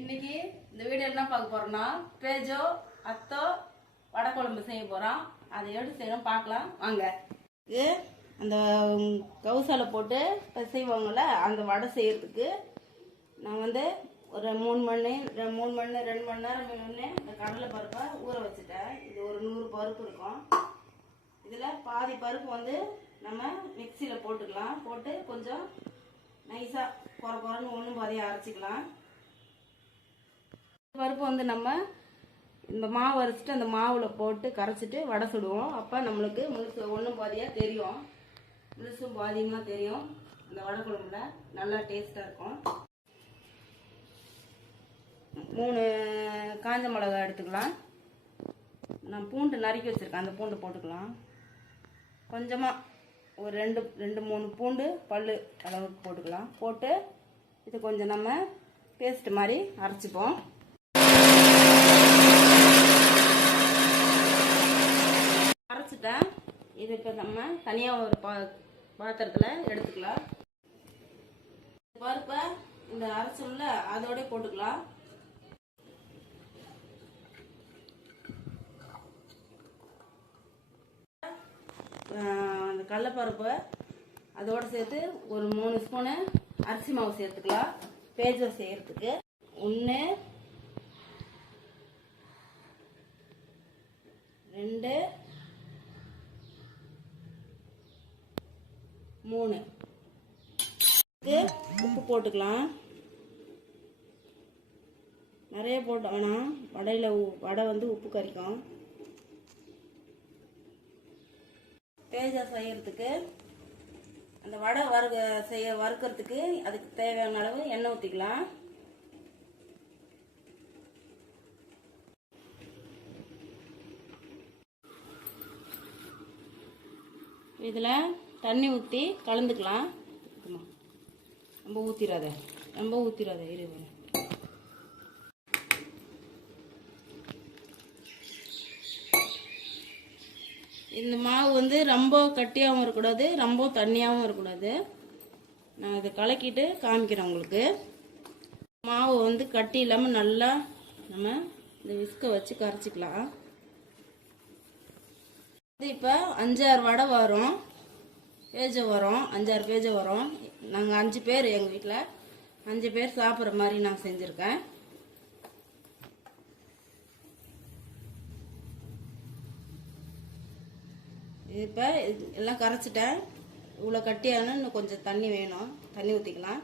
இன்னைக்கு இந்த வீடியோ என்ன பார்க்க போறோம்னா பேஜோ அத்தோ வடை குழம்பு செய்ய போறோம். அதை எப்படி செய்யணும் பார்க்கலாம். வாங்க. இது அந்த கவுசால போட்டு இப்ப செய்வாங்கல்ல அந்த வடை செய்யறதுக்கு. நான் வந்து ஒரு மூணு மணி ரெ- மூணு மணி ரெண்டு மணி நேரம் முன்னே இந்த கடலை பருப்பை ஊற வச்சுட்டேன். இது ஒரு நூறு பருப்பு இருக்கும். இதில் பாதி பருப்பு வந்து நம்ம மிக்சியில் போட்டுக்கலாம். போட்டு கொஞ்சம் நைஸாக குறை குறைன்னு ஒன்றும் பாதியாக அரைச்சிக்கலாம். பருப்பு வந்து நம்ம இந்த மாவு அரைச்சிட்டு அந்த மாவில் போட்டு கரைச்சிட்டு வடை சுடுவோம். அப்போ நம்மளுக்கு முழுசு ஒன்றும் பாதியாக தெரியும். முழுசும் பாதியமாக தெரியும். அந்த வடை குழம்புல நல்லா டேஸ்ட்டாக இருக்கும். மூணு காஞ்ச மிளகாய் எடுத்துக்கலாம். நான் பூண்டு நறுக்கி வச்சுருக்கேன். அந்த பூண்டு போட்டுக்கலாம். கொஞ்சமாக ஒரு ரெண்டு ரெண்டு மூணு பூண்டு பல்லு அளவுக்கு போட்டுக்கலாம். போட்டு இது கொஞ்சம் நம்ம பேஸ்ட் மாதிரி அரைச்சிப்போம். அரைச்சிட்டேன் இது இப்போ நம்ம தனியாக ஒரு பா பாத்திரத்தில் எடுத்துக்கலாம். பருப்பை இந்த அரைச்சோம்ல அதோட போட்டுக்கலாம். அந்த கடலப்பருப்பு அதோட சேர்த்து ஒரு மூணு ஸ்பூனு அரிசி மாவு சேர்த்துக்கலாம். பேஜோ செய்யறதுக்கு. ஒன்று ரெண்டு மூணு. இது உப்பு போட்டுக்கலாம். நிறைய போட்டோம் வேணாம் வடையில் வடை வந்து உப்பு கறிக்கும் பேஜா செய்யறதுக்கு அந்த வடை வறுக்க செய்ய வறுக்கிறதுக்கு அதுக்கு தேவையான அளவு எண்ணெய் ஊற்றிக்கலாம் இதில் தண்ணி ஊற்றி கலந்துக்கலாம். ரொம்ப ஊற்றிடாத ரொம்ப ஊற்றிடாத இரு இரு. இந்த மாவு வந்து ரொம்ப கட்டியாகவும் இருக்கக்கூடாது ரொம்ப தண்ணியாகவும் இருக்கக்கூடாது. நான் இதை கலக்கிட்டு காமிக்கிறேன் உங்களுக்கு. மாவு வந்து கட்டி இல்லாமல் நல்லா நம்ம இந்த விஸ்கை வச்சு கரைச்சிக்கலாம். இது இப்போ அஞ்சாறு வடை வரும். பேஜை வரும் அஞ்சாறு பேஜை வரும். நாங்கள் அஞ்சு பேர் எங்கள் வீட்டில் அஞ்சு பேர் சாப்பிட்ற மாதிரி நான் செஞ்சுருக்கேன். இப்போ எல்லாம் கரைச்சிட்டேன். இவ்வளோ கட்டியாலும் இன்னும் கொஞ்சம் தண்ணி வேணும். தண்ணி ஊற்றிக்கலாம்